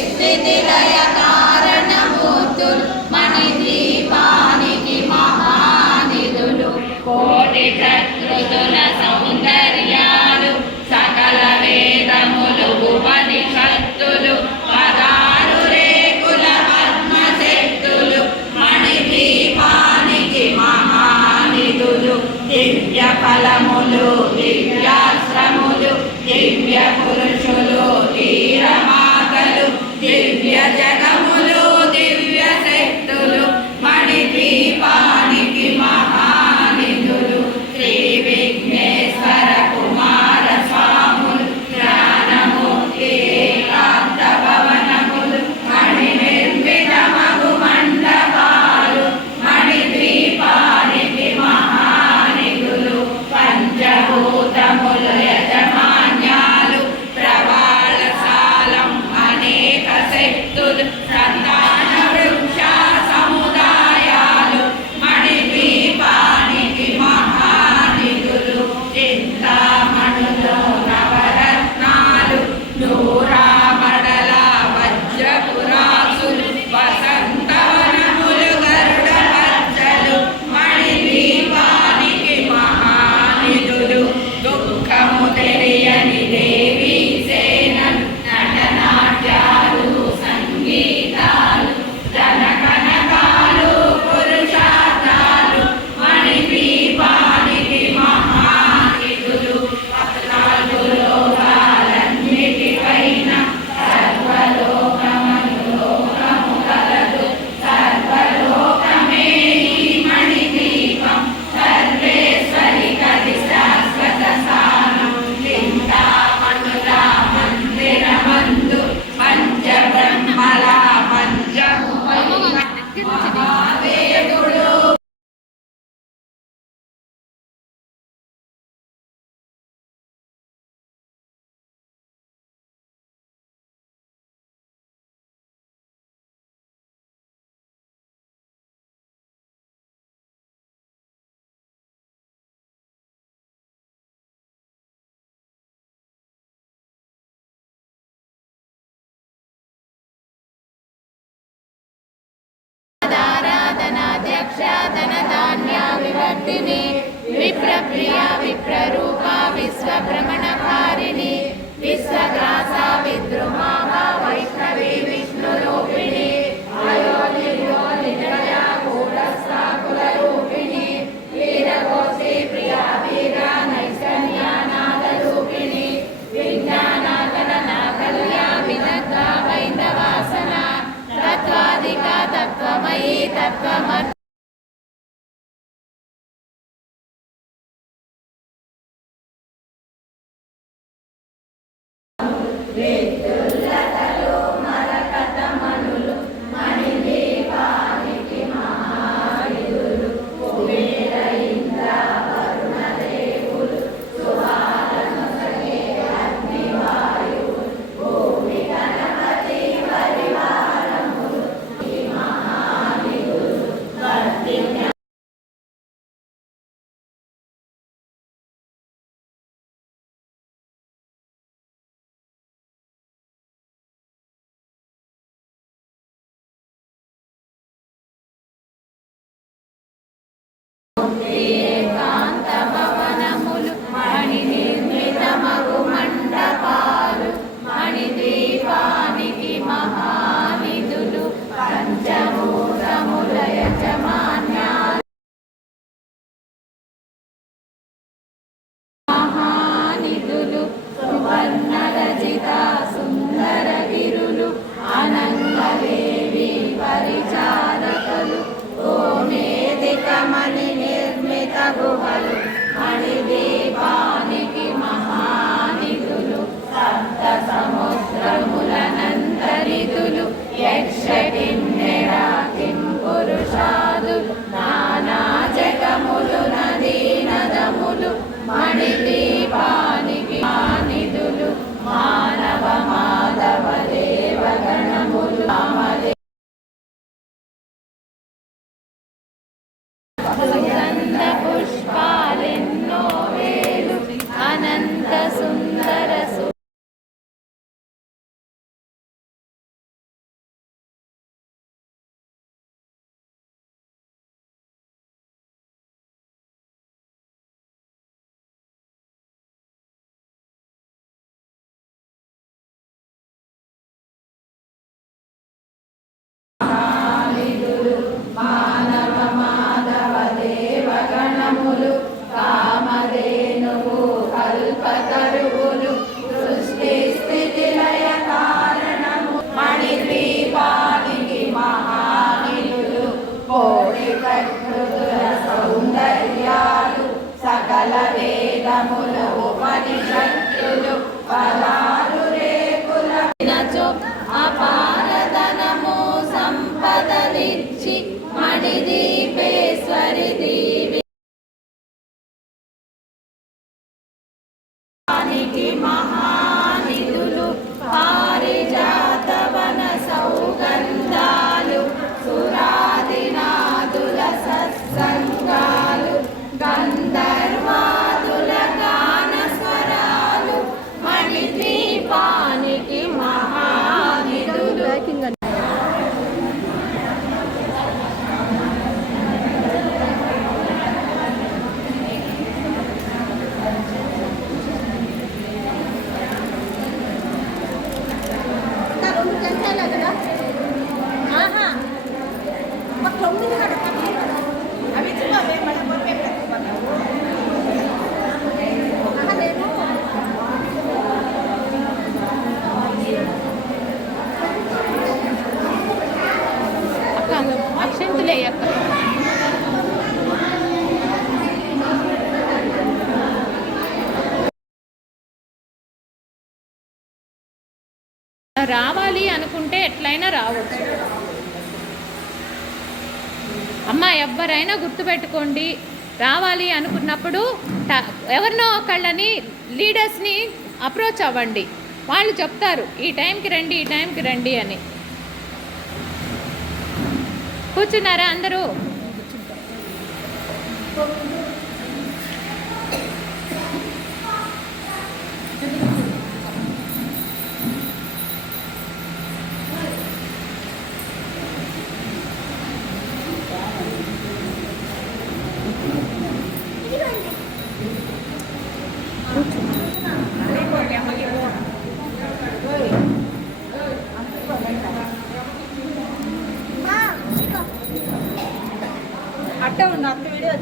స్థితి లయ కారణమూర్తులు మణిద్వీపానికి మహానిధులు కోటి ప్రకృతుల సౌందర్యాలు సకల వేదములు ఉపనిషత్తులు పదారు రేకుల పద్మశక్తులు మణిద్వీపానికి మహానిధులు దివ్య ఫలములు దివ్యాశ్రములు దివ్య పురుషులు ధీరమాతలు దివ్య జగములు దివ్య శక్తులు మణిద్వీపానికి మహానిధులు శ్రీ విఘ్నేశ్వర కుమార స్వాములు జ్ఞానమూర్తి ఏకాంత భవనములు మణి నిర్మితమగు మండపాలు మణిద్వీపానికి మహానిధులు పంచభూతములు యజమాన్యాలు ప్రవాళశాలం అనేక శక్తులు సంతాన వృక్ష సముదాయాలు మణిద్వీపానికి మహానిధులు చింతామణులు నవరత్నాలు నూరామడల వజ్రపురాసులు వసంతవనములు గరుడ పచ్చలు మణిద్వీపానికి మహానిధులు దుఃఖము తెలియని దేవీ సేనలు నటనాట్యాలు సంగీతాలు జనకనకాలు పురుషార్థాలు మణిద్వీపానికి మహానిధులు 14 లోకాలన్నిటిపైన సర్వలోకమను లోకము కలదు సర్వలోకమే ఈ మణిద్వీపం సర్వేశ్వరి కది శాశ్వత స్థానం చింతామణుల మందిరమందు పంచబ్రహ్మల మహాదేవుడు ఆరాధనాధ్యక్ష ధనధాన్య వివర్ధిని విప్రప్రియ విప్రరూపా విశ్వభ్రమణకారిణి విశ్వగ్రాస విద్రుమాభ వైష్ణవి విష్ణురూపిణి అయోనిర్యోనిజయ కూటస్థ కులరూపిణి వీరఘోషి ప్రియా వీర నైషన్యానాదరూపిణి విజ్ఞానాకలన కల్యా విదగ్ధ వైందవాసన తత్వాధిక తత్వమయీ తత్వమర్ಥ విద్యుల్లతలు మరకతమణులు మణిద్వీపానికి మహానిధులు కుబేర ఇంద్ర వరుణ దేవులు సుహాలనొసగే అగ్నివాయువులు భూమి గణపతి పరివారములు ఈ మహానిధులు భక్తి ఏకాంత భవనములు మణి నిర్మితమగు మండపాలు మణిద్వీపానికి మహానిధులు పంచభూతముల యజమాన్యాలు మహానిధులు సువర్ణరజిత సుందరగిరులు అనంగవేవి పరిచారకులు ఓమేదికమణి నిర్మిత గుహలు మణిద్వీపానికి మహానిధులు సప్త సముద్రములనంతరిధులు యక్ష కిన్నెర కిం పురుషాదులు నానా జగములు నదీ నదములు మణిద్వీపానికి మహానిధులు మానవ మాధవ దేవగణములు రామదే సుగంధ పుష్పాలెన్నో వేలు అనంత సుందర కోటి ప్రకృతుల సౌందర్యాలు సకల వేదములు ఉపనిషత్తులు పదాలు రేకుల అపారధనము సంపదలిచ్చి మణిదీపేశ్వరి దీవి మహానిధులు పారిజాతవన సౌగంధాలు సురాదినాదుల సత్సంగాలు గంధర్వాదుల గాన స్వరాలు మణిద్వీపానికి మహానిధులు అక్షంతులే అక్క రావాలి అనుకుంటే ఎట్లయినా రావచ్చు అమ్మ. ఎవరైనా గుర్తుపెట్టుకోండి, రావాలి అనుకున్నప్పుడు ఎవరినో ఒకళ్ళని లీడర్స్ని అప్రోచ్ అవ్వండి. వాళ్ళు చెప్తారు ఈ టైంకి రండి, ఈ టైంకి రండి అని. కూర్చున్నారా అందరూ? అట్టే ఉన్న వీడియో